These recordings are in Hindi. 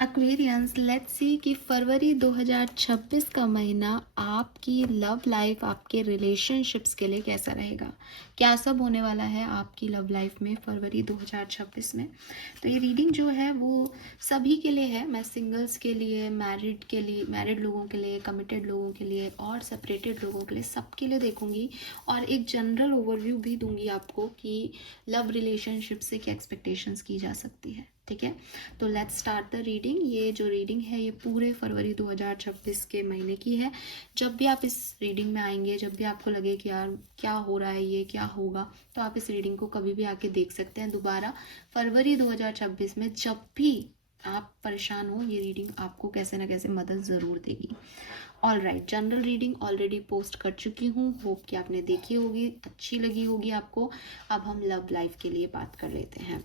एक्वेरियंस, लेट्स सी कि फरवरी 2026 का महीना आपकी लव लाइफ, आपके रिलेशनशिप्स के लिए कैसा रहेगा, क्या सब होने वाला है आपकी लव लाइफ में फरवरी 2026 में। तो ये रीडिंग जो है वो सभी के लिए है। मैं सिंगल्स के लिए, मैरिड के लिए, मैरिड लोगों के लिए, कमिटेड लोगों के लिए और सेपरेटेड लोगों के लिए, सबके लिए देखूंगी और एक जनरल ओवरव्यू भी दूंगी आपको कि लव रिलेशनशिप से क्या एक्सपेक्टेशंस की जा सकती है। ठीक है, तो लेट्स स्टार्ट द रीडिंग। ये जो रीडिंग है ये पूरे फरवरी 2026 के महीने की है। जब भी आप इस रीडिंग में आएंगे, जब भी आपको लगे कि यार क्या हो रहा है, ये क्या होगा, तो आप इस रीडिंग को कभी भी आके देख सकते हैं दोबारा। फरवरी 2026 में जब भी आप परेशान हो, ये रीडिंग आपको कैसे ना कैसे मदद ज़रूर देगी। All right, general reading already post कर चुकी हूँ, होप कि आपने देखी होगी, अच्छी लगी होगी आपको। अब हम लव लाइफ के लिए बात कर लेते हैं।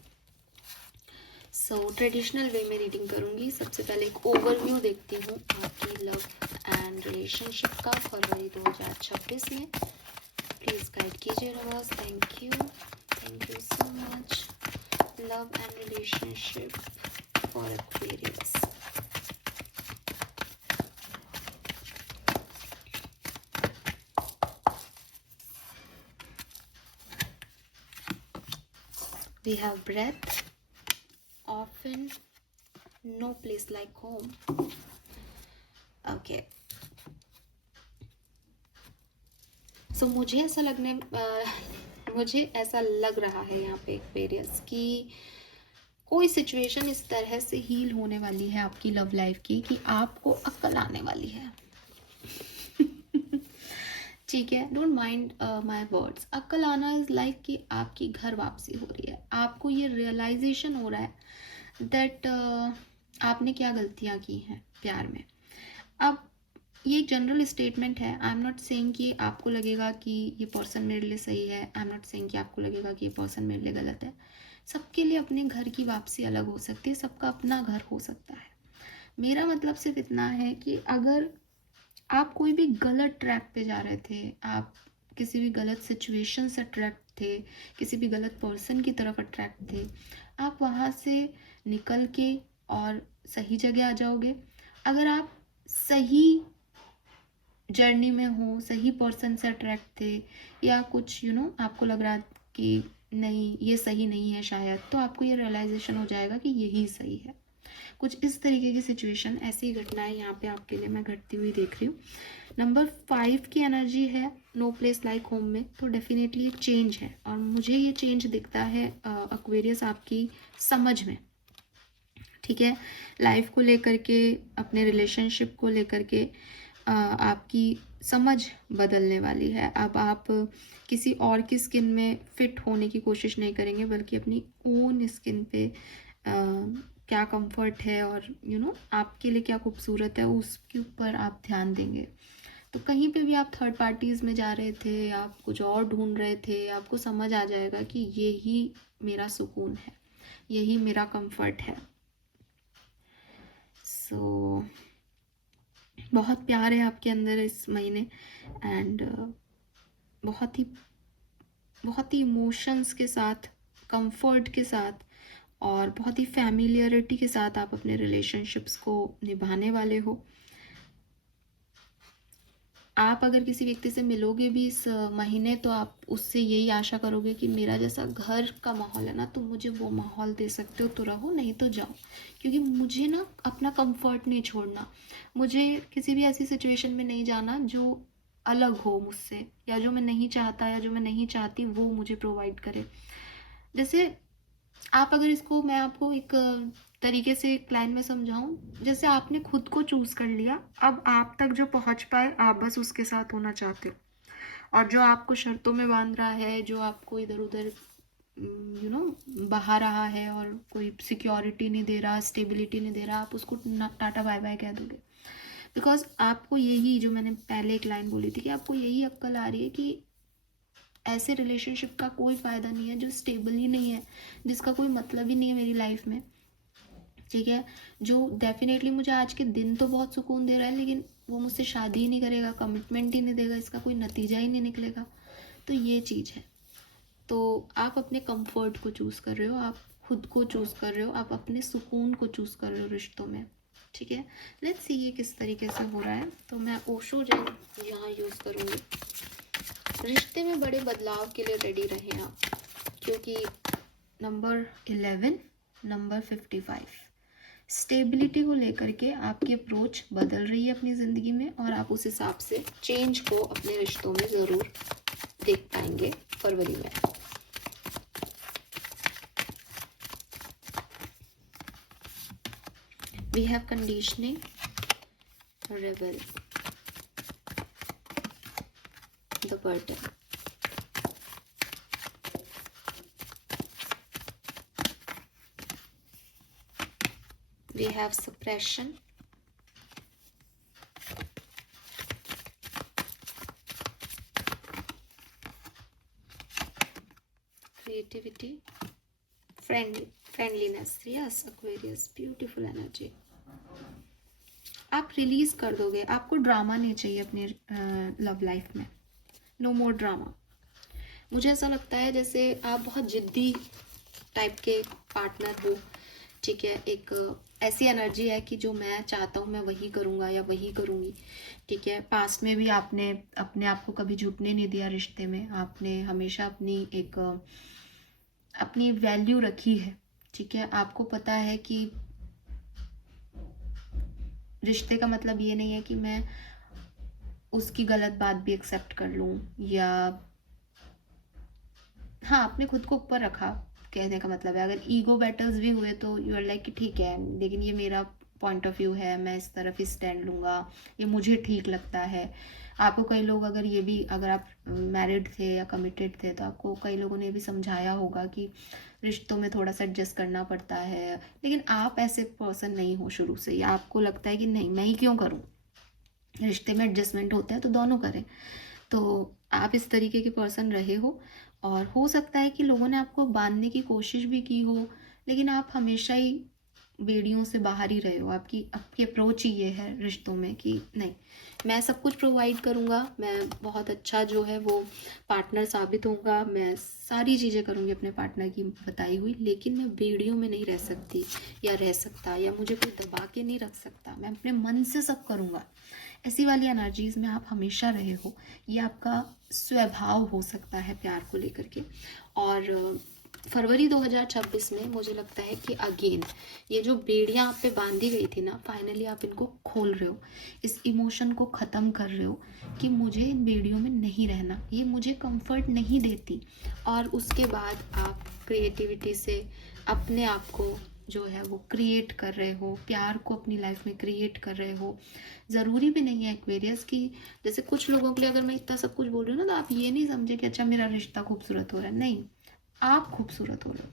सो ट्रेडिशनल वे में रीडिंग करूंगी। सबसे पहले एक ओवरव्यू देखती हूँ आपकी लव एंड रिलेशनशिप का फरवरी 2026 में। प्लीज़ गाइड कीजिए रवाज। Thank you so much. Love and relationship for Aquarius. We have breath, often, no place like home. Okay. So मुझे ऐसा लग रहा है यहाँ पे एक्वेरियस कि कोई सिचुएशन इस तरह से हील होने वाली है आपकी लव लाइफ की कि आपको अक्ल आने वाली है। ठीक है, डोंट माइंड माई वर्ड्स। अक्ल आना इज लाइक कि आपकी घर वापसी हो रही है, आपको ये रियलाइजेशन हो रहा है दैट आपने क्या गलतियां की हैं प्यार में। अब ये एक जनरल स्टेटमेंट है। आई एम नॉट सेइंग कि आपको लगेगा कि ये पर्सन मेरे लिए सही है, आई एम नॉट सेइंग कि आपको लगेगा कि ये पर्सन मेरे लिए गलत है। सबके लिए अपने घर की वापसी अलग हो सकती है, सबका अपना घर हो सकता है। मेरा मतलब सिर्फ इतना है कि अगर आप कोई भी गलत ट्रैक पे जा रहे थे, आप किसी भी गलत सिचुएशन से अट्रैक्ट थे, किसी भी गलत पर्सन की तरफ अट्रैक्ट थे, आप वहाँ से निकल के और सही जगह आ जाओगे। अगर आप सही जर्नी में हो, सही पर्सन से अट्रैक्ट थे या कुछ आपको लग रहा कि नहीं ये सही नहीं है शायद, तो आपको ये रियलाइजेशन हो जाएगा कि यही सही है। कुछ इस तरीके की सिचुएशन, ऐसी घटनाएं यहाँ पे आपके लिए मैं घटती हुई देख रही हूँ। नंबर 5 की एनर्जी है नो प्लेस लाइक होम में, तो डेफिनेटली एक चेंज है और मुझे ये चेंज दिखता है एक्वेरियस आपकी समझ में। ठीक है, लाइफ को लेकर के, अपने रिलेशनशिप को लेकर के आपकी समझ बदलने वाली है। अब आप किसी और की स्किन में फिट होने की कोशिश नहीं करेंगे, बल्कि अपनी ओन स्किन पे क्या कंफर्ट है और आपके लिए क्या खूबसूरत है, उसके ऊपर आप ध्यान देंगे। तो कहीं पे भी आप थर्ड पार्टीज़ में जा रहे थे, आप कुछ और ढूंढ रहे थे, आपको समझ आ जाएगा कि यही मेरा सुकून है, यही मेरा कंफर्ट है। सो बहुत प्यार है आपके अंदर इस महीने एंड बहुत ही इमोशंस के साथ, कंफर्ट के साथ और बहुत ही फैमिलियरिटी के साथ आप अपने रिलेशनशिप्स को निभाने वाले हो। आप अगर किसी व्यक्ति से मिलोगे भी इस महीने, तो आप उससे यही आशा करोगे कि मेरा जैसा घर का माहौल है ना, तो मुझे वो माहौल दे सकते हो तो रहो, नहीं तो जाओ। क्योंकि मुझे ना अपना कंफर्ट नहीं छोड़ना, मुझे किसी भी ऐसी सिचुएशन में नहीं जाना जो अलग हो मुझसे, या जो मैं नहीं चाहता या जो मैं नहीं चाहती वो मुझे प्रोवाइड करे। जैसे आप अगर इसको, मैं आपको एक तरीके से एक लाइन में समझाऊं, जैसे आपने खुद को चूज कर लिया, अब आप तक जो पहुंच पाए आप बस उसके साथ होना चाहते हो, और जो आपको शर्तों में बांध रहा है, जो आपको इधर उधर बहा रहा है और कोई सिक्योरिटी नहीं दे रहा, स्टेबिलिटी नहीं दे रहा, आप उसको टाटा बाय बाय कह दोगे। बिकॉज आपको यही, जो मैंने पहले एक लाइन बोली थी, कि आपको यही अक्ल आ रही है कि ऐसे रिलेशनशिप का कोई फ़ायदा नहीं है जो स्टेबल ही नहीं है, जिसका कोई मतलब ही नहीं है मेरी लाइफ में। ठीक है, जो डेफिनेटली मुझे आज के दिन तो बहुत सुकून दे रहा है, लेकिन वो मुझसे शादी ही नहीं करेगा, कमिटमेंट ही नहीं देगा, इसका कोई नतीजा ही नहीं निकलेगा। तो ये चीज़ है। तो आप अपने कंफर्ट को चूज़ कर रहे हो, आप खुद को चूज़ कर रहे हो, आप अपने सुकून को चूज़ कर रहे हो रिश्तों में, ठीक है। लेट्स सी ये किस तरीके से हो रहा है। तो मैं ओशो जेन यहाँ यूज़ करूँगी। रिश्ते में बड़े बदलाव के लिए रेडी रहें आप, क्योंकि नंबर 11, नंबर 55, स्टेबिलिटी को लेकर के आपकी अप्रोच बदल रही है अपनी ज़िंदगी में, और आप उस हिसाब से चेंज को अपने रिश्तों में ज़रूर देख पाएंगे फरवरी में। We have conditioning, rebel, the burden. We have suppression, creativity, friendliness. Yes, Aquarius, beautiful energy. आप रिलीज कर दोगे, आपको ड्रामा नहीं चाहिए अपने लव लाइफ में, नो मोर ड्रामा। मुझे ऐसा लगता है जैसे आप बहुत जिद्दी टाइप के पार्टनर हो, ठीक है। एक ऐसी एनर्जी है कि जो मैं चाहता हूँ मैं वही करूँगा या वही करूँगी, ठीक है। पास्ट में भी आपने अपने आप को कभी झुकने नहीं दिया रिश्ते में, आपने हमेशा अपनी वैल्यू रखी है, ठीक है। आपको पता है कि रिश्ते का मतलब ये नहीं है कि मैं उसकी गलत बात भी एक्सेप्ट कर लूँ, या हाँ, आपने खुद को ऊपर रखा, कहने का मतलब है अगर ईगो बैटल्स भी हुए तो यू आर लाइक कि ठीक है, लेकिन ये मेरा पॉइंट ऑफ व्यू है, मैं इस तरफ ही स्टैंड लूँगा, ये मुझे ठीक लगता है। आपको कई लोग अगर आप मैरिड थे या कमिटेड थे तो आपको कई लोगों ने भी समझाया होगा कि रिश्तों में थोड़ा सा एडजस्ट करना पड़ता है, लेकिन आप ऐसे पर्सन नहीं हो शुरू से, या आपको लगता है कि नहीं मैं ही क्यों करूँ, रिश्ते में एडजस्टमेंट होता है तो दोनों करें। तो आप इस तरीके के पर्सन रहे हो, और हो सकता है कि लोगों ने आपको बांधने की कोशिश भी की हो, लेकिन आप हमेशा ही बेड़ियों से बाहर ही रहे हो। आपकी अप्रोच ही ये है रिश्तों में कि नहीं, मैं सब कुछ प्रोवाइड करूँगा, मैं बहुत अच्छा जो है वो पार्टनर साबित होऊंगा, मैं सारी चीज़ें करूँगी अपने पार्टनर की बताई हुई, लेकिन मैं बेड़ियों में नहीं रह सकती या रह सकता, या मुझे कोई दबा के नहीं रख सकता, मैं अपने मन से सब करूँगा। ऐसी वाली एनर्जीज में आप हमेशा रहे हो, ये आपका स्वभाव हो सकता है प्यार को लेकर के। और फरवरी 2026 में मुझे लगता है कि अगेन ये जो बेड़ियां आप पे बांधी गई थी ना, फाइनली आप इनको खोल रहे हो, इस इमोशन को ख़त्म कर रहे हो कि मुझे इन बेड़ियों में नहीं रहना, ये मुझे कंफर्ट नहीं देती। और उसके बाद आप क्रिएटिविटी से अपने आप को जो है वो क्रिएट कर रहे हो, प्यार को अपनी लाइफ में क्रिएट कर रहे हो। ज़रूरी भी नहीं है एक्वेरियस की, जैसे कुछ लोगों के लिए अगर मैं इतना सब कुछ बोल रही हूँ ना, तो आप ये नहीं समझे कि अच्छा मेरा रिश्ता खूबसूरत हो रहा है, नहीं, आप खूबसूरत हो रहे हो,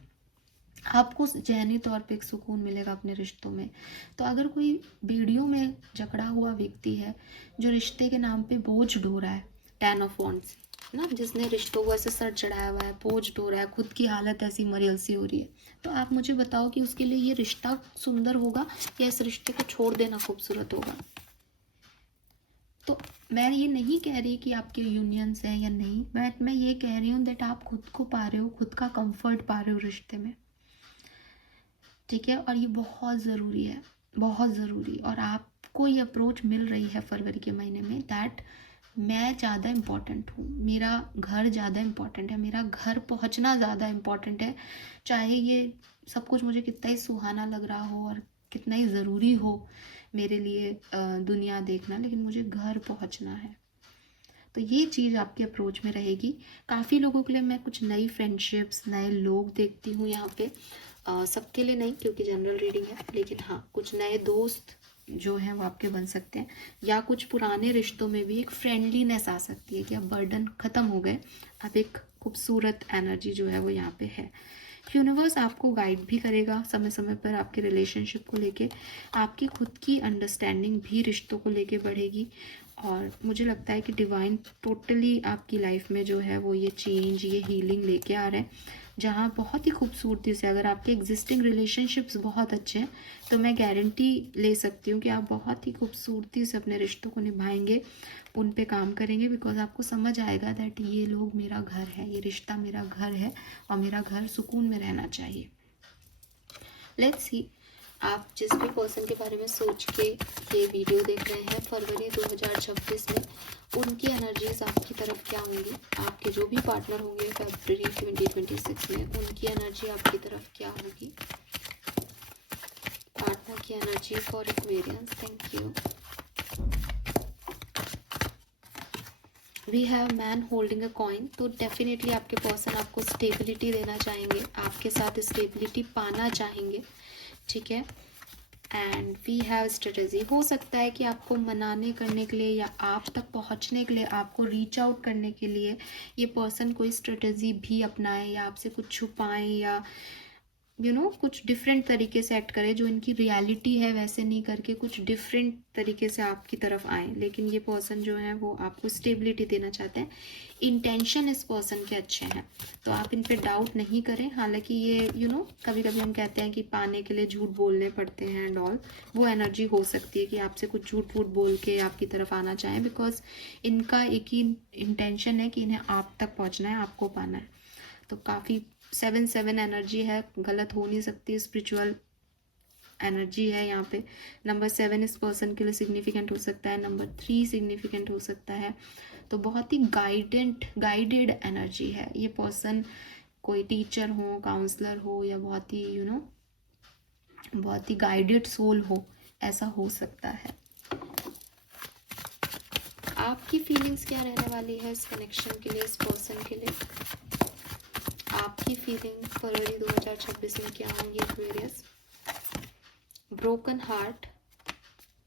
आपको ज़हनी तौर पे एक सुकून मिलेगा अपने रिश्तों में। तो अगर कोई बेड़ियों में जकड़ा हुआ व्यक्ति है जो रिश्ते के नाम पे बोझ ढो रहा है, 10 ऑफ वॉन्ड्स ना, जिसने रिश्तों को ऐसे सर चढ़ाया हुआ है, बोझ ढो रहा है, खुद की हालत ऐसी मरियल सी हो रही है, तो आप मुझे बताओ कि उसके लिए ये रिश्ता सुंदर होगा या इस रिश्ते को छोड़ देना खूबसूरत होगा। तो मैं ये नहीं कह रही कि आपके यूनियंस हैं या नहीं, मैं ये कह रही हूँ दैट आप खुद को पा रहे हो, खुद का कंफर्ट पा रहे हो रिश्ते में, ठीक है। और ये बहुत ज़रूरी है, बहुत ज़रूरी। और आपको ये अप्रोच मिल रही है फरवरी के महीने में दैट मैं ज़्यादा इम्पॉर्टेंट हूँ, मेरा घर ज़्यादा इम्पॉर्टेंट है, मेरा घर पहुँचना ज़्यादा इम्पॉर्टेंट है, चाहे ये सब कुछ मुझे कितना ही सुहाना लग रहा हो और कितना ही ज़रूरी हो मेरे लिए दुनिया देखना, लेकिन मुझे घर पहुँचना है। तो ये चीज़ आपके अप्रोच में रहेगी। काफ़ी लोगों के लिए मैं कुछ नई फ्रेंडशिप्स, नए लोग देखती हूँ यहाँ पे, सबके लिए नहीं क्योंकि जनरल रीडिंग है, लेकिन हाँ कुछ नए दोस्त जो हैं वो आपके बन सकते हैं, या कुछ पुराने रिश्तों में भी एक फ्रेंडलीनेस आ सकती है कि अब बर्डन ख़त्म हो गए, अब एक खूबसूरत एनर्जी जो है वो यहाँ पे है। यूनिवर्स आपको गाइड भी करेगा समय समय पर आपके रिलेशनशिप को लेके, आपकी खुद की अंडरस्टैंडिंग भी रिश्तों को लेके बढ़ेगी, और मुझे लगता है कि डिवाइन टोटली आपकी लाइफ में जो है वो ये चेंज, ये हीलिंग लेके आ रहे हैं, जहाँ बहुत ही खूबसूरती से, अगर आपके एग्जिस्टिंग रिलेशनशिप्स बहुत अच्छे हैं तो मैं गारंटी ले सकती हूँ कि आप बहुत ही खूबसूरती से अपने रिश्तों को निभाएंगे, उन पे काम करेंगे, बिकॉज आपको समझ आएगा दैट ये लोग मेरा घर है, ये रिश्ता मेरा घर है और मेरा घर सुकून में रहना चाहिए। लेट्स सी, आप जिस भी पर्सन के बारे में सोच के ये वीडियो देख रहे हैं फरवरी 2026 में उनकी एनर्जीज आपकी तरफ क्या होंगी, आपके जो भी पार्टनर होंगे फरवरी 2026 में उनकी एनर्जी आपकी तरफ क्या होगी। पार्टनर की energy for Aquarians, thank you. We have man holding a coin, तो डेफिनेटली आपके पर्सन आपको स्टेबिलिटी देना चाहेंगे, आपके साथ स्टेबिलिटी पाना चाहेंगे, ठीक है। एंड वी हैव स्ट्रेटजी, हो सकता है कि आपको मनाने करने के लिए या आप तक पहुंचने के लिए, आपको रीच आउट करने के लिए ये पर्सन कोई स्ट्रेटजी भी अपनाए या आपसे कुछ छुपाएं या कुछ डिफरेंट तरीके से एक्ट करें, जो इनकी रियलिटी है वैसे नहीं करके कुछ डिफरेंट तरीके से आपकी तरफ आए। लेकिन ये पर्सन जो है वो आपको स्टेबिलिटी देना चाहते हैं, इंटेंशन इस पर्सन के अच्छे हैं, तो आप इन पे डाउट नहीं करें। हालांकि ये कभी कभी हम कहते हैं कि पाने के लिए झूठ बोलने पड़ते हैं एंड ऑल, वो एनर्जी हो सकती है कि आपसे कुछ झूठ फूट बोल के आपकी तरफ आना चाहें, बिकॉज इनका एक ही इंटेंशन है कि इन्हें आप तक पहुँचना है, आपको पाना है। तो काफ़ी 7 एनर्जी है, गलत हो नहीं सकती, स्पिरिचुअल एनर्जी है यहाँ पे। नंबर 7 इस पर्सन के लिए सिग्निफिकेंट हो सकता है, नंबर 3 सिग्निफिकेंट हो सकता है। तो बहुत ही गाइडेड एनर्जी है। ये पर्सन कोई टीचर हो, काउंसलर हो या बहुत ही बहुत ही गाइडेड सोल हो, ऐसा हो सकता है। आपकी फीलिंग्स क्या रहने वाली है इस कनेक्शन के लिए, इस पर्सन के लिए? आपकी फीलिंग फरवरी 2026 में क्या होंगी Aquarius? Broken heart,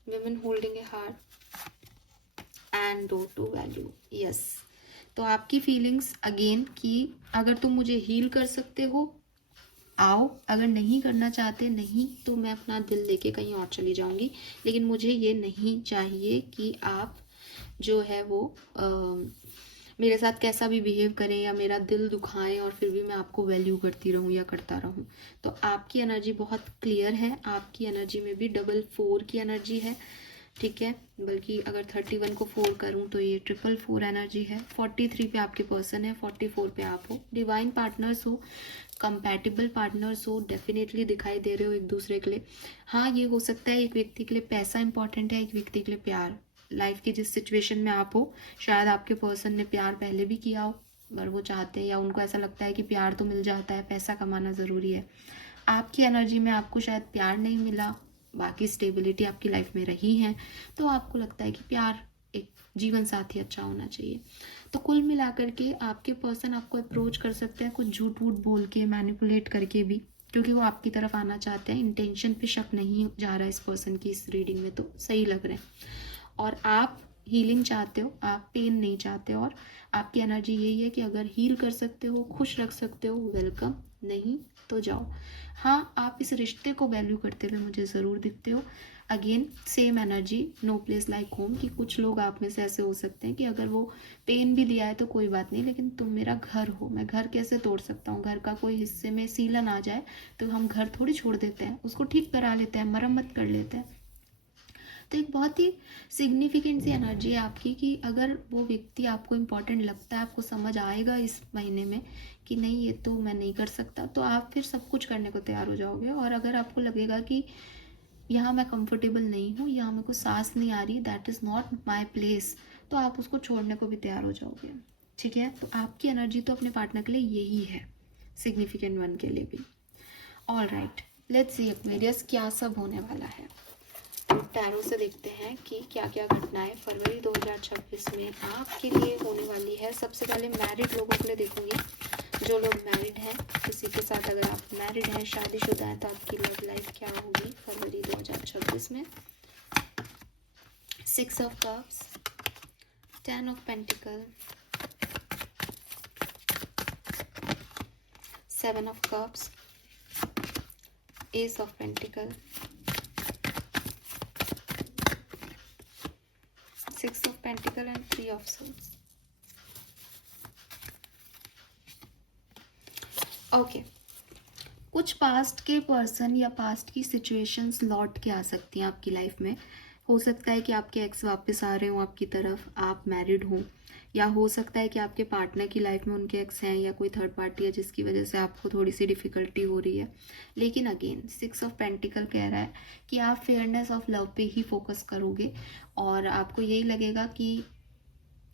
women holding a heart and door to value, yes। तो आपकी फीलिंग्स अगेन कि अगर तुम मुझे हील कर सकते हो आओ, अगर नहीं करना चाहते नहीं तो मैं अपना दिल लेके कहीं और चली जाऊंगी, लेकिन मुझे ये नहीं चाहिए कि आप जो है वो मेरे साथ कैसा भी बिहेव करें या मेरा दिल दुखाएं और फिर भी मैं आपको वैल्यू करती रहूं या करता रहूं। तो आपकी एनर्जी बहुत क्लियर है, आपकी एनर्जी में भी 4 की एनर्जी है, ठीक है। बल्कि अगर 31 को 4 करूं तो ये 444 एनर्जी है। 43 पे आपके पर्सन है, 44 पे आप हो। डिवाइन पार्टनर्स हो, कंपैटिबल पार्टनर्स हो, डेफिनेटली दिखाई दे रहे हो एक दूसरे के लिए। हाँ, ये हो सकता है एक व्यक्ति के लिए पैसा इंपॉर्टेंट है, एक व्यक्ति के लिए प्यार। लाइफ की जिस सिचुएशन में आप हो, शायद आपके पर्सन ने प्यार पहले भी किया हो पर वो चाहते हैं या उनको ऐसा लगता है कि प्यार तो मिल जाता है, पैसा कमाना ज़रूरी है। आपकी एनर्जी में आपको शायद प्यार नहीं मिला, बाकी स्टेबिलिटी आपकी लाइफ में रही है, तो आपको लगता है कि प्यार, एक जीवन साथी अच्छा होना चाहिए। तो कुल मिलाकर के आपके पर्सन आपको अप्रोच कर सकते हैं कुछ झूठ वूठ बोल के, मैनिपुलेट करके भी, क्योंकि वो आपकी तरफ आना चाहते हैं। इंटेंशन पे शक नहीं जा रहा है इस पर्सन की इस रीडिंग में, तो सही लग रहा है। और आप हीलिंग चाहते हो, आप पेन नहीं चाहते, और आपकी एनर्जी यही है कि अगर हील कर सकते हो, खुश रख सकते हो, वेलकम, नहीं तो जाओ। हाँ, आप इस रिश्ते को वैल्यू करते हुए मुझे ज़रूर दिखते हो। Again same energy, no place like home, कि कुछ लोग आप में से ऐसे हो सकते हैं कि अगर वो पेन भी लिया है तो कोई बात नहीं, लेकिन तुम मेरा घर हो, मैं घर कैसे तोड़ सकता हूँ, घर का कोई हिस्से में सीलन आ जाए तो हम घर थोड़ी छोड़ देते हैं, उसको ठीक करा लेते हैं, मरम्मत कर लेते हैं। तो एक बहुत ही सिग्निफिकेंट सी एनर्जी है आपकी कि अगर वो व्यक्ति आपको इम्पोर्टेंट लगता है, आपको समझ आएगा इस महीने में कि नहीं ये तो मैं नहीं कर सकता, तो आप फिर सब कुछ करने को तैयार हो जाओगे। और अगर आपको लगेगा कि यहाँ मैं कंफर्टेबल नहीं हूँ, यहाँ मेरे को सांस नहीं आ रही, that is not my place, तो आप उसको छोड़ने को भी तैयार हो जाओगे, ठीक है। तो आपकी एनर्जी तो अपने पार्टनर के लिए यही है, सिग्निफिकेंट वन के लिए भी। All right, let's see Aquarius क्या सब होने वाला है। टैरो से देखते हैं कि क्या क्या घटनाएं फरवरी 2026 में आपके लिए होने वाली है। सबसे पहले मैरिड लोगों के लिए देखूंगी। जो लोग मैरिड हैं, किसी के साथ अगर आप मैरिड हैं, शादीशुदा हैं, तो आपकी लव लाइफ क्या होगी फरवरी 2026 में। 6 of cups, 10 of pentacle, 7 of cups, S of pentacle, 6 of Pentacle and 3 of Swords. Okay, कुछ पास्ट के पर्सन या पास्ट की सिचुएशंस लौट के आ सकती हैं आपकी लाइफ में, हो सकता है कि आपके एक्स वापस आ रहे हो आपकी तरफ, आप मैरिड हो, या हो सकता है कि आपके पार्टनर की लाइफ में उनके एक्स हैं या कोई थर्ड पार्टी है जिसकी वजह से आपको थोड़ी सी डिफ़िकल्टी हो रही है। लेकिन अगेन 6 ऑफ पेंटिकल कह रहा है कि आप फेयरनेस ऑफ लव पे ही फोकस करोगे और आपको यही लगेगा कि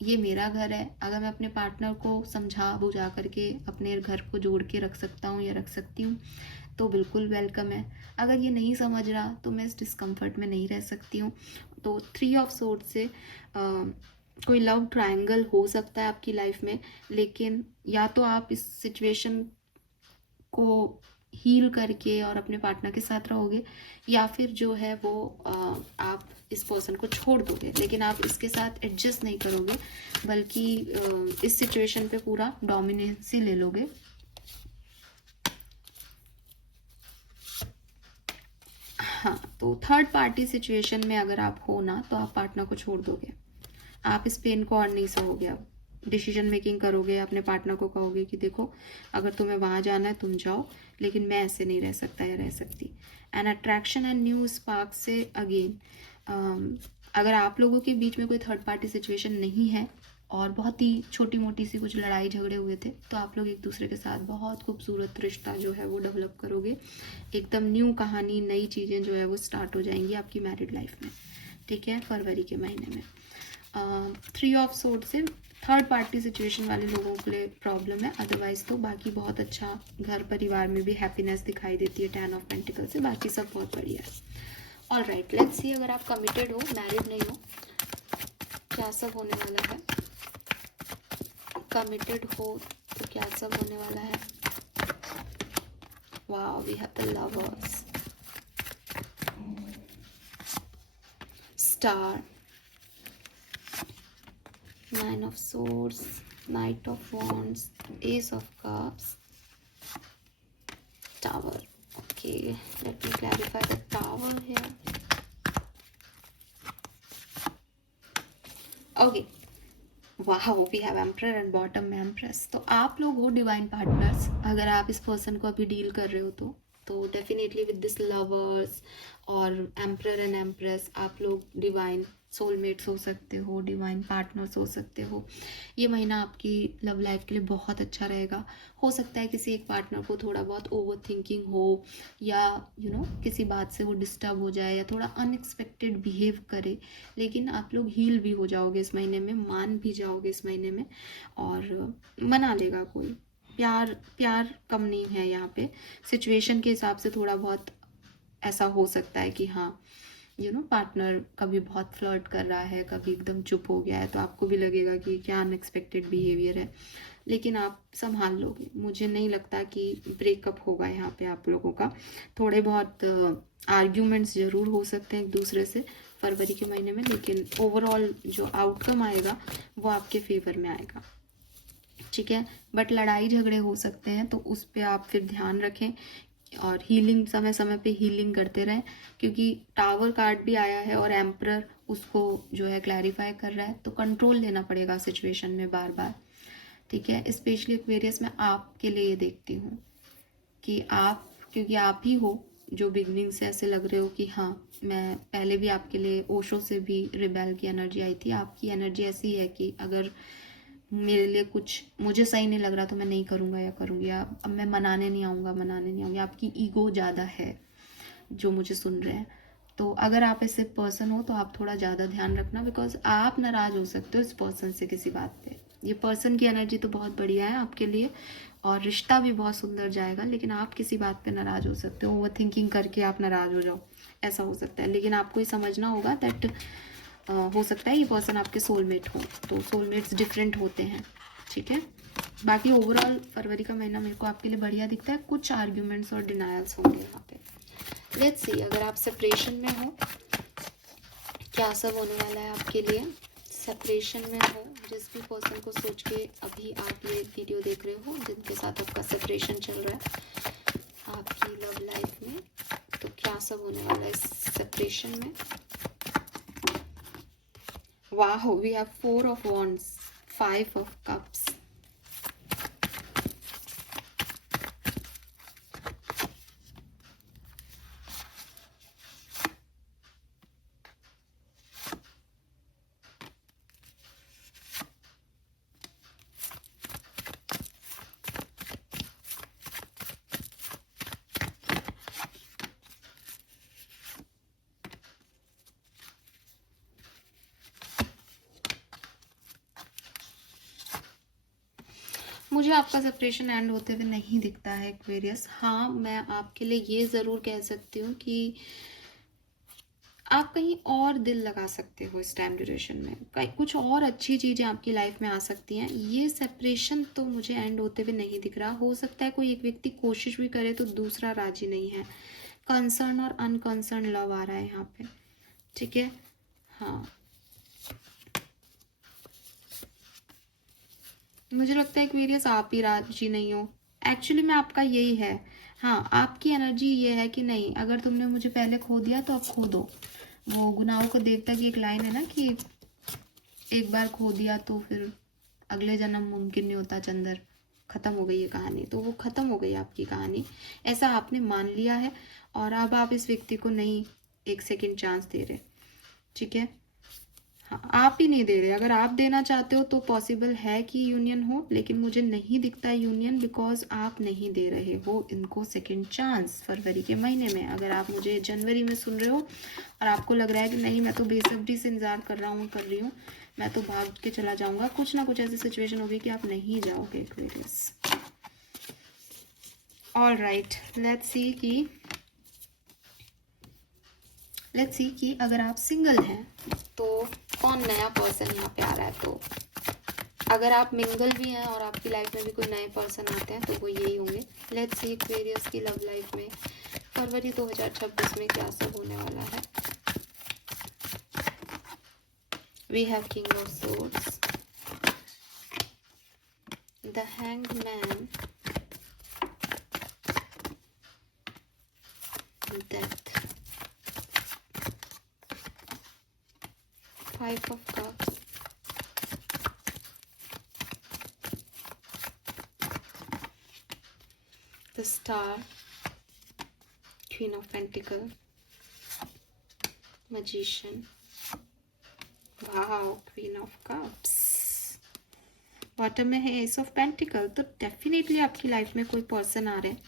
ये मेरा घर है, अगर मैं अपने पार्टनर को समझा बुझा करके अपने घर को जोड़ के रख सकता हूँ या रख सकती हूँ तो बिल्कुल वेलकम है। अगर ये नहीं समझ रहा तो मैं इस डिस्कम्फर्ट में नहीं रह सकती हूँ। तो 3 ऑफ सोर्ड से कोई लव ट्रायंगल हो सकता है आपकी लाइफ में, लेकिन या तो आप इस सिचुएशन को हील करके और अपने पार्टनर के साथ रहोगे, या फिर जो है वो आप इस पर्सन को छोड़ दोगे, लेकिन आप इसके साथ एडजस्ट नहीं करोगे बल्कि इस सिचुएशन पे पूरा डोमिनेंसी ले लोगे। हाँ, तो थर्ड पार्टी सिचुएशन में अगर आप हो ना तो आप पार्टनर को छोड़ दोगे, आप इस पेन को और नहीं सहोगे। अब डिसीजन मेकिंग करोगे, अपने पार्टनर को कहोगे कि देखो अगर तुम्हें वहाँ जाना है तुम जाओ, लेकिन मैं ऐसे नहीं रह सकता या रह सकती। And attraction and new spark से अगेन अगर आप लोगों के बीच में कोई थर्ड पार्टी सिचुएशन नहीं है और बहुत ही छोटी मोटी सी कुछ लड़ाई झगड़े हुए थे, तो आप लोग एक दूसरे के साथ बहुत खूबसूरत रिश्ता जो है वो डेवलप करोगे। एकदम न्यू कहानी, नई चीज़ें जो है वो स्टार्ट हो जाएंगी आपकी मैरिड लाइफ में, ठीक है, फरवरी के महीने में। 3 ऑफ सोर्ड से थर्ड पार्टी सिचुएशन वाले लोगों के लिए प्रॉब्लम है, अदरवाइज तो बाकी बहुत अच्छा, घर परिवार में भी हैप्पीनेस दिखाई देती है 10 ऑफ पेंटिकल से, बाकी सब बहुत बढ़िया है। ऑल राइट, लेट्स सी अगर आप कमिटेड हो, मैरिड नहीं हो, क्या सब होने वाला है। कमिटेड हो तो क्या सब होने वाला है। Wow, we have the lovers, star, 9 of Swords, Knight of Wands, Ace of Cups, Tower. Okay, let me clarify the Tower here. Okay, wow, we have Emperor and bottom में Empress. तो आप लोग हो डिवाइन पार्टनर्स, अगर आप इस पर्सन को अभी डील कर रहे हो तो डेफिनेटली विद दिस लवर्स और एम्प्रर एंड एम्प्रेस आप लोग डिवाइन सोलमेट्स हो सकते हो, डिवाइन पार्टनर्स हो सकते हो। ये महीना आपकी लव लाइफ के लिए बहुत अच्छा रहेगा। हो सकता है किसी एक पार्टनर को थोड़ा बहुत ओवर थिंकिंग हो या किसी बात से वो डिस्टर्ब हो जाए या थोड़ा अनएक्सपेक्टेड बिहेव करे, लेकिन आप लोग हील भी हो जाओगे इस महीने में, मान भी जाओगे इस महीने में और मना लेगा कोई। प्यार कम नहीं है यहाँ पे, सिचुएशन के हिसाब से थोड़ा बहुत ऐसा हो सकता है कि हाँ पार्टनर कभी बहुत फ्लर्ट कर रहा है, कभी एकदम चुप हो गया है, तो आपको भी लगेगा कि क्या अनएक्सपेक्टेड बिहेवियर है, लेकिन आप संभाल लोगे। मुझे नहीं लगता कि ब्रेकअप होगा यहाँ पे आप लोगों का। थोड़े बहुत आर्ग्यूमेंट्स ज़रूर हो सकते हैं एक दूसरे से फरवरी के महीने में, लेकिन ओवरऑल जो आउटकम आएगा वो आपके फेवर में आएगा, ठीक है। बट लड़ाई झगड़े हो सकते हैं, तो उस पर आप फिर ध्यान रखें और हीलिंग समय समय पे हीलिंग करते रहें, क्योंकि टावर कार्ड भी आया है और एम्परर उसको जो है क्लैरिफाई कर रहा है, तो कंट्रोल लेना पड़ेगा सिचुएशन में बार बार, ठीक है। स्पेशली एक्वेरियस में आपके लिए ये देखती हूँ कि आप, क्योंकि आप ही हो जो बिगनिंग से ऐसे लग रहे हो कि हाँ, मैं पहले भी आपके लिए ओशो से भी रिबेल की एनर्जी आई थी। आपकी एनर्जी ऐसी है कि अगर मेरे लिए कुछ मुझे सही नहीं लग रहा तो मैं नहीं करूँगा या करूँगी, अब मैं मनाने नहीं आऊँगी। आपकी ईगो ज़्यादा है जो मुझे सुन रहे हैं। तो अगर आप ऐसे पर्सन हो तो आप थोड़ा ज़्यादा ध्यान रखना, बिकॉज आप नाराज़ हो सकते हो इस पर्सन से किसी बात पे। ये पर्सन की एनर्जी तो बहुत बढ़िया है आपके लिए और रिश्ता भी बहुत सुंदर जाएगा, लेकिन आप किसी बात पे नाराज़ हो सकते हो, ओवर थिंकिंग करके आप नाराज़ हो जाओ, ऐसा हो सकता है। लेकिन आपको ये समझना होगा दैट हो सकता है ये पर्सन आपके सोलमेट हो, तो सोलमेट्स डिफरेंट होते हैं, ठीक है। बाकी ओवरऑल फरवरी का महीना मेरे को आपके लिए बढ़िया दिखता है। कुछ आर्ग्यूमेंट्स और डिनायल्स होंगे यहाँ पे। लेट्स सी अगर आप सेपरेशन में हो क्या सब होने वाला है आपके लिए। सेपरेशन में हो, जिस भी पर्सन को सोच के अभी आप ये वीडियो देख रहे हो जिनके साथ आपका सेपरेशन चल रहा है आपकी लव लाइफ में, तो क्या सब होने वाला है इस सेपरेशन में। Wow, we have 4 of Wands, 5 of Cups. मुझे आपका सेपरेशन एंड होते हुए नहीं दिखता है एक्वेरियस। हाँ, मैं आपके लिए ये ज़रूर कह सकती हूँ कि आप कहीं और दिल लगा सकते हो इस टाइम ड्यूरेशन में, कहीं कुछ और अच्छी चीज़ें आपकी लाइफ में आ सकती हैं। ये सेपरेशन तो मुझे एंड होते हुए नहीं दिख रहा। हो सकता है कोई एक व्यक्ति कोशिश भी करे तो दूसरा राजी नहीं है। कंसर्न और अनकंसर्न लव आ रहा है यहाँ पे, ठीक है। हाँ, मुझे लगता है एक्वेरियस आप ही राजी नहीं हो। एक्चुअली में आपका यही है। हाँ, आपकी एनर्जी ये है कि नहीं, अगर तुमने मुझे पहले खो दिया तो अब खो दो। वो गुनाहों को देवता की एक लाइन है ना कि एक बार खो दिया तो फिर अगले जन्म मुमकिन नहीं होता चंदर। खत्म हो गई ये कहानी, तो वो खत्म हो गई आपकी कहानी। ऐसा आपने मान लिया है और अब आप इस व्यक्ति को नहीं एक सेकंड चांस दे रहे, ठीक है। हाँ, आप ही नहीं दे रहे। अगर आप देना चाहते हो तो पॉसिबल है कि यूनियन हो, लेकिन मुझे नहीं दिखता यूनियन, बिकॉज आप नहीं दे रहे हो इनको सेकंड चांस फरवरी के महीने में। अगर आप मुझे जनवरी में सुन रहे हो और आपको लग रहा है कि नहीं मैं तो बेसब्री से इंतजार कर रही हूँ, मैं तो भाग के चला जाऊंगा, कुछ ना कुछ ऐसी सिचुएशन होगी कि आप नहीं जाओगे Aquarius. All right, let's see कि अगर आप सिंगल हैं तो कौन नया पर्सन यहाँ पे आ रहा है। तो अगर आप मिंगल भी हैं और आपकी लाइफ में भी कोई नए पर्सन आते हैं तो वो यही होंगे। लेट्स सी एक्वेरियस की लव लाइफ में फरवरी 2026 में क्या सब होने वाला है। We have king of swords, the hanged man, death, five of cups, the star, queen of pentacle, magician, wow, queen of cups, bottom में है एस ऑफ पेंटिकल। तो डेफिनेटली आपकी लाइफ में कोई पर्सन आ रहे हैं।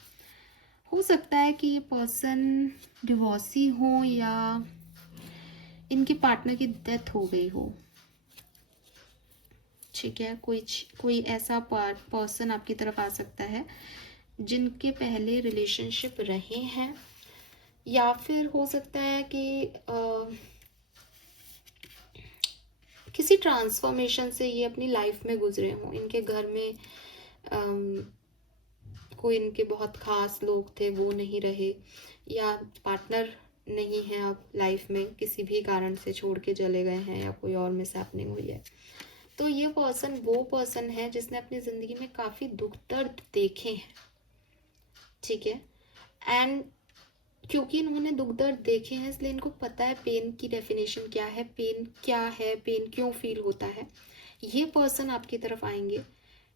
हो सकता है कि ये पर्सन डिवोर्सी हो या इनके पार्टनर की डेथ हो गई हो, ठीक है। कोई ऐसा पर्सन आपकी तरफ आ सकता है जिनके पहले रिलेशनशिप रहे हैं, या फिर हो सकता है कि किसी ट्रांसफॉर्मेशन से ये अपनी लाइफ में गुजरे हों। इनके घर में कोई इनके बहुत खास लोग थे, वो नहीं रहे, या पार्टनर नहीं है अब लाइफ में, किसी भी कारण से छोड़ के चले गए हैं, या कोई और मिसहैपनिंग हुई है। तो ये पर्सन वो पर्सन है जिसने अपनी ज़िंदगी में काफ़ी दुख दर्द देखे हैं, ठीक है। एंड क्योंकि इन्होंने दुख दर्द देखे हैं इसलिए इनको पता है पेन की डेफिनेशन क्या है, पेन क्यों फील होता है। ये पर्सन आपकी तरफ आएंगे,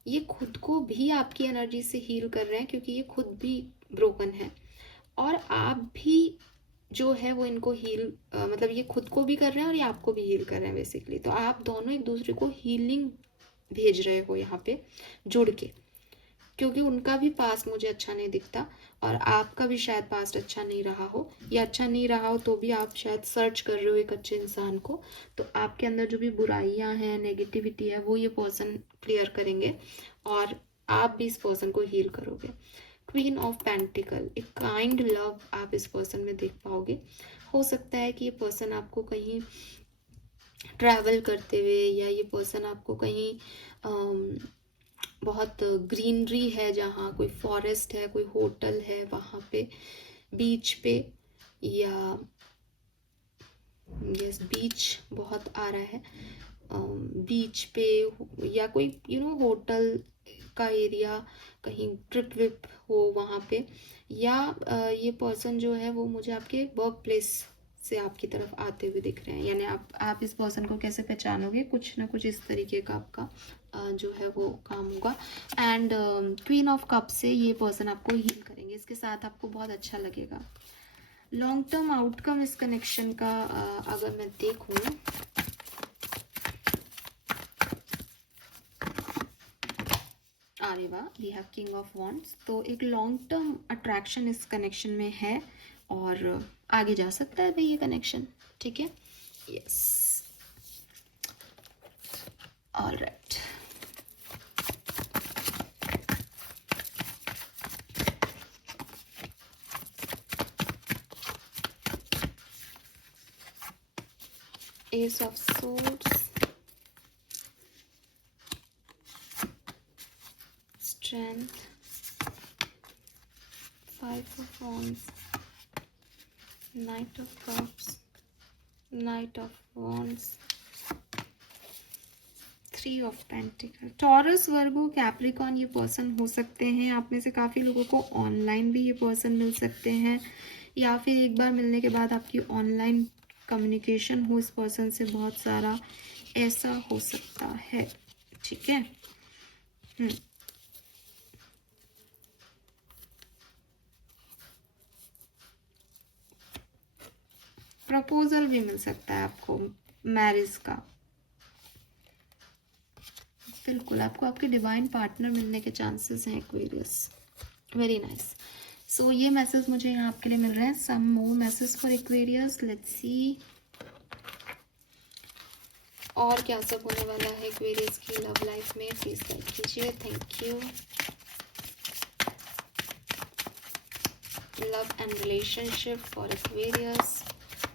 ये खुद को भी आपकी एनर्जी से हील कर रहे हैं क्योंकि ये खुद भी ब्रोकन है, और आप भी जो है वो इनको हील मतलब ये खुद को भी कर रहे हैं और ये आपको भी हील कर रहे हैं बेसिकली। तो आप दोनों एक दूसरे को हीलिंग भेज रहे हो यहाँ पे जुड़ के, क्योंकि उनका भी पास्ट मुझे अच्छा नहीं दिखता और आपका भी शायद पास्ट अच्छा नहीं रहा हो, या अच्छा नहीं रहा हो तो भी आप शायद सर्च कर रहे हो एक अच्छे इंसान को। तो आपके अंदर जो भी बुराइयां हैं, नेगेटिविटी है, वो ये पर्सन क्लियर करेंगे और आप भी इस पर्सन को हील करोगे। क्वीन ऑफ पेंटिकल, एक काइंड लव आप इस पर्सन में देख पाओगे। हो सकता है कि ये पर्सन आपको कहीं ट्रैवल करते हुए, या ये पर्सन आपको कहीं बहुत ग्रीनरी है जहाँ कोई फॉरेस्ट है, कोई होटल है, वहाँ पे बीच पे, या यस बीच बहुत आ रहा है, बीच पे या कोई होटल का एरिया, कहीं ट्रिप विप हो वहाँ पे, या ये पर्सन जो है वो मुझे आपके वर्क प्लेस से आपकी तरफ आते हुए दिख रहे हैं। यानी आप इस पर्सन को कैसे पहचानोगे, कुछ ना कुछ इस तरीके का आपका जो है वो काम होगा। एंड क्वीन ऑफ कप से ये पर्सन आपको हील करेंगे, इसके साथ आपको बहुत अच्छा लगेगा। लॉन्ग टर्म आउटकम इस कनेक्शन का अगर मैं देखूँ, अरे वाह, we have king of wands. तो एक लॉन्ग टर्म अट्रैक्शन इस कनेक्शन में है और आगे जा सकता है भाई ये कनेक्शन, ठीक है। Yes, all right. S of swords, strength, 5 of wands, knight of cups, knight of wands, 3 of pentacle. Taurus, Virgo, Capricorn ये पर्सन हो सकते हैं। आप में से काफ़ी लोगों को ऑनलाइन भी ये पर्सन मिल सकते हैं, या फिर एक बार मिलने के बाद आपकी ऑनलाइन कम्युनिकेशन हो इस पर्सन से बहुत सारा, ऐसा हो सकता है। ठीक है। प्रपोजल भी मिल सकता है आपको मैरिज का। बिल्कुल आपको आपके डिवाइन पार्टनर मिलने के चांसेस हैं एक्वेरियस। Very nice. सो ये मैसेज मुझे यहाँ आपके लिए मिल रहे हैं। Some more message for Aquarius, let's see और क्या सब होने वाला है एक्वेरियस की लव लाइफ में। प्लीज लाइक कीजिए। Thank you. Love and relationship for Aquarius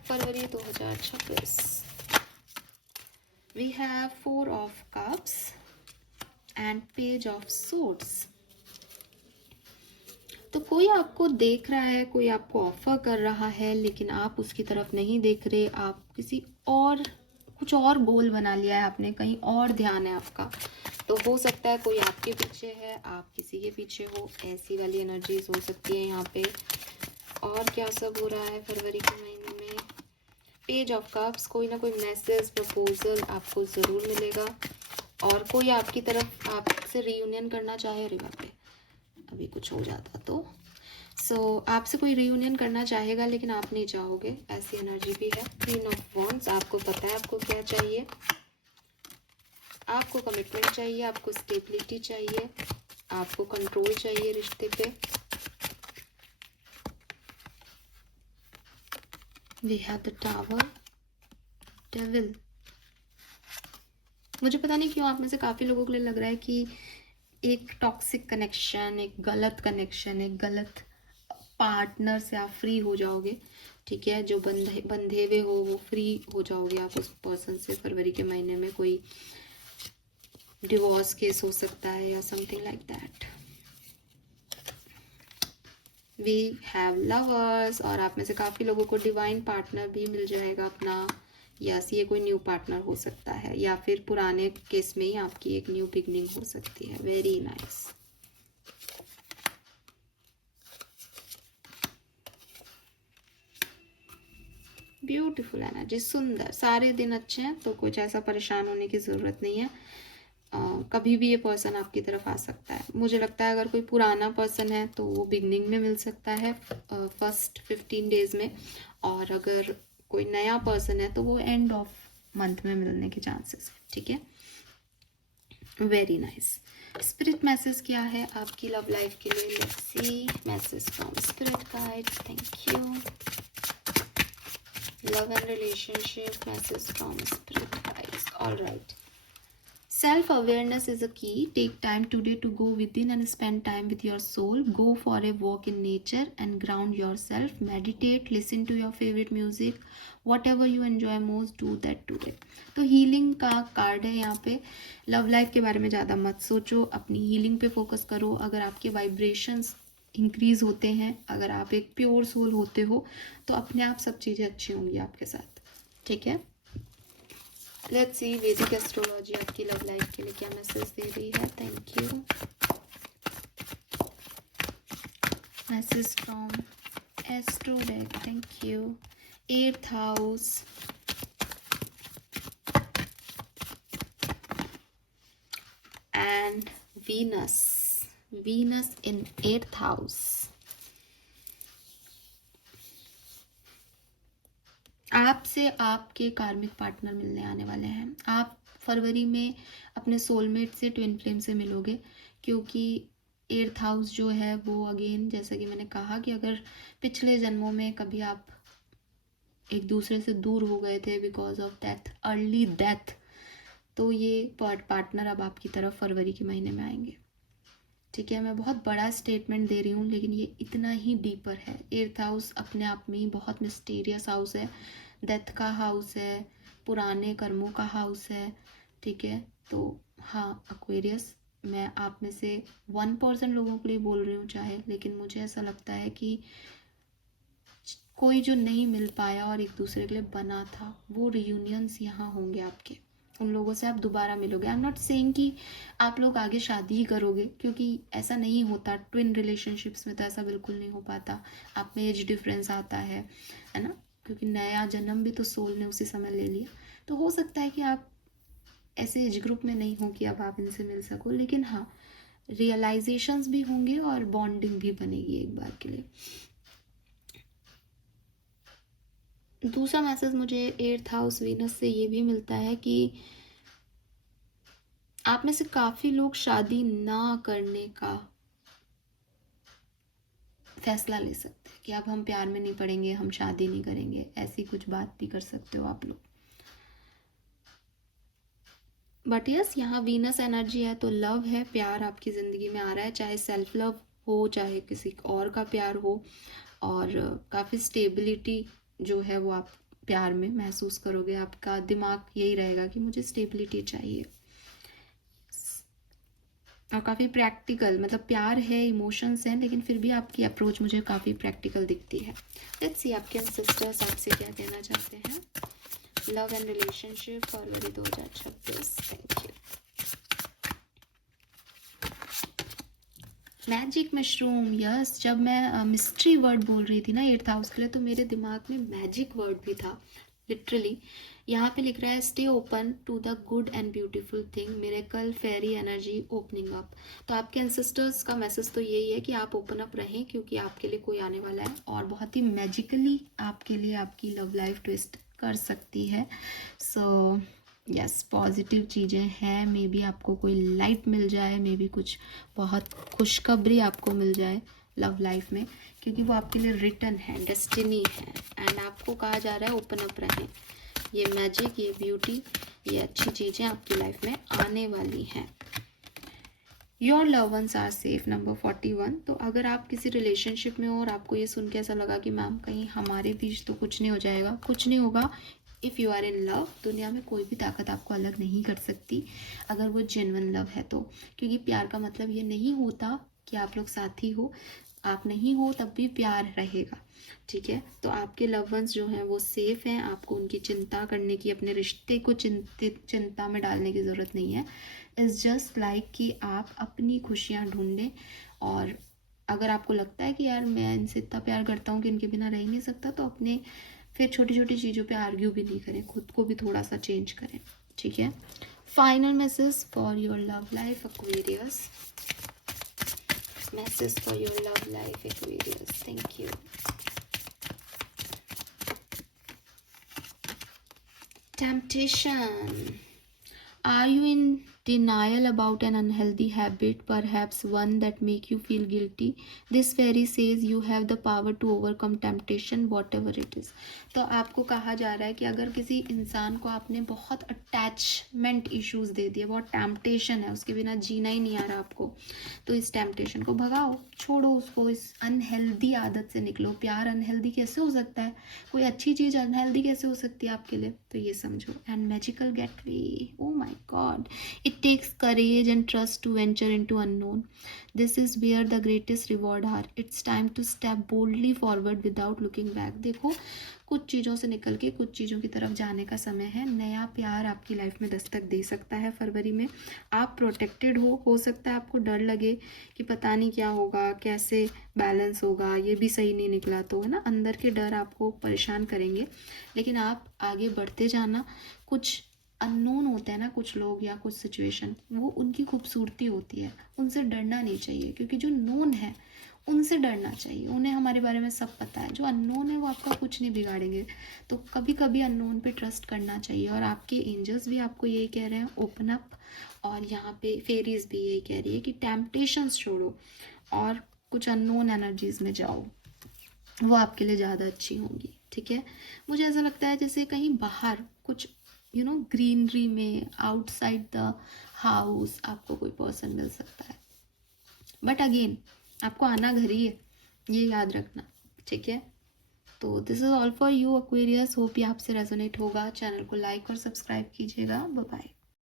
फरवरी 2026। We have 4 of cups and page of swords. तो कोई आपको देख रहा है, कोई आपको ऑफर कर रहा है, लेकिन आप उसकी तरफ नहीं देख रहे। आप किसी और, कुछ और गोल बना लिया है आपने, कहीं और ध्यान है आपका। तो हो सकता है कोई आपके पीछे है, आप किसी के पीछे हो। ऐसी वाली एनर्जीज हो सकती है यहाँ पे। और क्या सब हो रहा है फरवरी के महीने में। पेज ऑफ कप्स, कोई ना कोई मैसेज, प्रपोजल आपको ज़रूर मिलेगा। और कोई आपकी तरफ आपसे रियूनियन करना चाहे। अरे बाप रे, अभी कुछ हो जाता तो। आपसे कोई रियूनियन करना चाहेगा, लेकिन आप नहीं चाहोगे, ऐसी एनर्जी भी है। क्वीन ऑफ वॉन्ड्स, आपको पता है आपको क्या चाहिए। आपको कमिटमेंट चाहिए, आपको स्टेबिलिटी चाहिए, आपको कंट्रोल चाहिए रिश्ते पे। We have the tower, devil. मुझे पता नहीं क्यों आप में से काफ़ी लोगों के लिए लग रहा है कि एक टॉक्सिक कनेक्शन, एक गलत कनेक्शन, एक गलत पार्टनर से आप फ्री हो जाओगे। ठीक है, जो बंधे हुए हो वो फ्री हो जाओगे आप उस पर्सन से। फरवरी के महीने में कोई डिवोर्स केस हो सकता है या something like that. We have lovers, और आप में से काफ़ी लोगों को डिवाइन पार्टनर भी मिल जाएगा अपना। यस, ये कोई न्यू पार्टनर हो सकता है, या फिर पुराने केस में ही आपकी एक न्यू बिगनिंग हो सकती है। Very nice. ब्यूटीफुल एनर्जी, सुंदर। सारे दिन अच्छे हैं, तो कुछ ऐसा परेशान होने की ज़रूरत नहीं है। कभी भी ये पर्सन आपकी तरफ आ सकता है। मुझे लगता है अगर कोई पुराना पर्सन है तो वो बिगनिंग में मिल सकता है, फर्स्ट 15 डेज में। और अगर कोई नया पर्सन है तो वो एंड ऑफ मंथ में मिलने के चांसेस है। ठीक है, वेरी नाइस। स्पिरिट मैसेज क्या है आपकी लव लाइफ के लिए। Let's see message from spirit guides. Thank you. Love and relationship message from spirit guides. All right. Self-awareness is a key. Take time today to go within and spend time with your soul. Go for a walk in nature and ground yourself. Meditate, listen to your favorite music. Whatever you enjoy most, do that today. तो हीलिंग का कार्ड है यहाँ पे। लव लाइफ के बारे में ज़्यादा मत सोचो, अपनी हीलिंग पे फोकस करो। अगर आपके वाइब्रेशंस इंक्रीज होते हैं, अगर आप एक प्योर सोल होते हो, तो अपने आप सब चीज़ें अच्छी होंगी आपके साथ। ठीक है, लेट्स सी वैदिक एस्ट्रोलॉजी आपकी लव लाइफ के लिए क्या मैसेज दे रही है। Thank you. Message from astro deck. Thank you. 8th house, and Venus. Venus in 8th house. आपसे आपके कार्मिक पार्टनर मिलने आने वाले हैं। आप फरवरी में अपने सोलमेट से, ट्विन फ्लेम से मिलोगे, क्योंकि 8th हाउस जो है वो अगेन, जैसा कि मैंने कहा कि अगर पिछले जन्मों में कभी आप एक दूसरे से दूर हो गए थे because of death, early death, तो ये पार्टनर अब आपकी तरफ फरवरी के महीने में आएंगे। ठीक है, मैं बहुत बड़ा स्टेटमेंट दे रही हूँ, लेकिन ये इतना ही डीपर है। 8th हाउस अपने आप में ही बहुत मिस्टीरियस हाउस है, डेथ का हाउस है, पुराने कर्मों का हाउस है, ठीक है। तो हाँ एक्वेरियस, मैं आप में से 1% लोगों के लिए बोल रही हूँ चाहे, लेकिन मुझे ऐसा लगता है कि कोई जो नहीं मिल पाया और एक दूसरे के लिए बना था, वो रियूनियंस यहाँ होंगे आपके, उन लोगों से आप दोबारा मिलोगे। आई एम नॉट सेइंग कि आप लोग आगे शादी ही करोगे, क्योंकि ऐसा नहीं होता। ट्विन रिलेशनशिप्स में तो ऐसा बिल्कुल नहीं हो पाता। आप में एज डिफरेंस आता है ना, क्योंकि नया जन्म भी तो सोल ने उसी समय ले लिया। तो हो सकता है कि आप ऐसे एज ग्रुप में नहीं हो कि अब आप इनसे मिल सको, लेकिन हाँ रियलाइजेशंस भी होंगे और बॉन्डिंग भी बनेगी एक बार के लिए। दूसरा मैसेज मुझे 8th हाउस वीनस से ये भी मिलता है कि आप में से काफ़ी लोग शादी ना करने का फैसला ले सकते हैं कि अब हम प्यार में नहीं पड़ेंगे, हम शादी नहीं करेंगे, ऐसी कुछ बात भी कर सकते हो आप लोग। बट यस, यहाँ वीनस एनर्जी है तो लव है, प्यार आपकी ज़िंदगी में आ रहा है, चाहे सेल्फ लव हो चाहे किसी और का प्यार हो। और काफ़ी स्टेबिलिटी जो है वो आप प्यार में महसूस करोगे। आपका दिमाग यही रहेगा कि मुझे स्टेबिलिटी चाहिए। और काफ़ी प्रैक्टिकल, मतलब प्यार है, इमोशंस हैं, लेकिन फिर भी आपकी अप्रोच मुझे काफ़ी प्रैक्टिकल दिखती है। लेट्स सी आपके एंसेस्टर्स आपसे क्या कहना चाहते हैं। Love and relationship February 2026। Thank you. Magic mushroom, yes. जब मैं मिस्ट्री वर्ड बोल रही थी ना 8th हाउस के लिए, तो मेरे दिमाग में मैजिक वर्ड भी था लिटरली। यहाँ पे लिख रहा है stay open to the good and beautiful thing, miracle, fairy energy opening up. तो आपके एंसेस्टर्स का मैसेज तो यही है कि आप ओपन अप रहें, क्योंकि आपके लिए कोई आने वाला है और बहुत ही मैजिकली आपके लिए आपकी लव लाइफ ट्विस्ट कर सकती है। सो यस, पॉजिटिव चीज़ें हैं। मे बी आपको कोई लाइट मिल जाए, मे बी कुछ बहुत खुशखबरी आपको मिल जाए लव लाइफ में, क्योंकि वो आपके लिए रिटर्न है, डेस्टिनी है। एंड आपको कहा जा रहा है ओपन अप रहें। ये मैजिक, ये ब्यूटी, ये अच्छी चीज़ें आपकी लाइफ में आने वाली हैं। Your love ones are safe, number 41। तो अगर आप किसी रिलेशनशिप में हो और आपको ये सुन के ऐसा लगा कि मैम कहीं हमारे बीच तो कुछ नहीं हो जाएगा, कुछ नहीं होगा। If you are in love, दुनिया में कोई भी ताकत आपको अलग नहीं कर सकती, अगर वो जेन्युइन लव है तो। क्योंकि प्यार का मतलब ये नहीं होता कि आप लोग साथी हो, आप नहीं हो तब भी प्यार रहेगा, ठीक है। तो आपके लव वंस जो हैं वो सेफ हैं, आपको उनकी चिंता करने की, अपने रिश्ते को चिंता में डालने की ज़रूरत नहीं है। इट्स जस्ट लाइक कि आप अपनी खुशियाँ ढूंढें। और अगर आपको लगता है कि यार मैं इनसे इतना प्यार करता हूँ कि इनके बिना रह ही नहीं सकता, तो अपने फिर छोटी छोटी चीज़ों पे आर्ग्यू भी नहीं करें, खुद को भी थोड़ा सा चेंज करें, ठीक है। Final message for your love life Aquarius, message for your love life Aquarius. Thank you. Temptation. Are you in denial about an unhealthy habit, perhaps one that make you feel guilty? This fairy says you have the power to overcome temptation, whatever it is. तो आपको कहा जा रहा है कि अगर किसी इंसान को आपने बहुत अटैचमेंट इश्यूज दे दिए, बहुत टेम्पटेशन है, उसके बिना जीना ही नहीं आ रहा आपको, तो इस टेम्पटेशन को भगाओ, छोड़ो उसको, इस अनहेल्दी आदत से निकलो। प्यार अनहेल्दी कैसे हो सकता है? कोई अच्छी चीज़ अनहेल्दी कैसे हो सकती है आपके लिए? तो ये समझो। And magical gateway, oh my God, it takes courage and trust to venture into unknown. This is where the greatest reward are. It's time to step boldly forward without looking back. देखो, कुछ चीज़ों से निकल के कुछ चीज़ों की तरफ जाने का समय है। नया प्यार आपकी लाइफ में दस्तक दे सकता है फरवरी में। आप प्रोटेक्टेड हो सकता है आपको डर लगे कि पता नहीं क्या होगा, कैसे बैलेंस होगा, ये भी सही नहीं निकला तो, है ना, अंदर के डर आपको परेशान करेंगे, लेकिन आप आगे बढ़ते जाना। कुछ अननोन होते हैं ना कुछ लोग या कुछ सिचुएशन, वो उनकी खूबसूरती होती है, उनसे डरना नहीं चाहिए, क्योंकि जो नोन है उनसे डरना चाहिए, उन्हें हमारे बारे में सब पता है। जो अननोन है वो आपका कुछ नहीं बिगाड़ेंगे, तो कभी कभी अननोन पे ट्रस्ट करना चाहिए। और आपके एंजल्स भी आपको यही कह रहे हैं, ओपन अप। और यहाँ पे फेरीज भी यही कह रही है कि टेम्पटेशंस छोड़ो और कुछ अननोन एनर्जीज में जाओ, वो आपके लिए ज़्यादा अच्छी होंगी, ठीक है। मुझे ऐसा लगता है जैसे कहीं बाहर कुछ ग्रीनरी में, आउटसाइड द हाउस आपको कोई पर्सन मिल सकता है, बट अगेन आपको आना घर ही है, ये याद रखना, ठीक है। तो this is all for you Aquarius, hope ये आपसे रेजोनेट होगा। चैनल को लाइक और सब्सक्राइब कीजिएगा। Bye bye.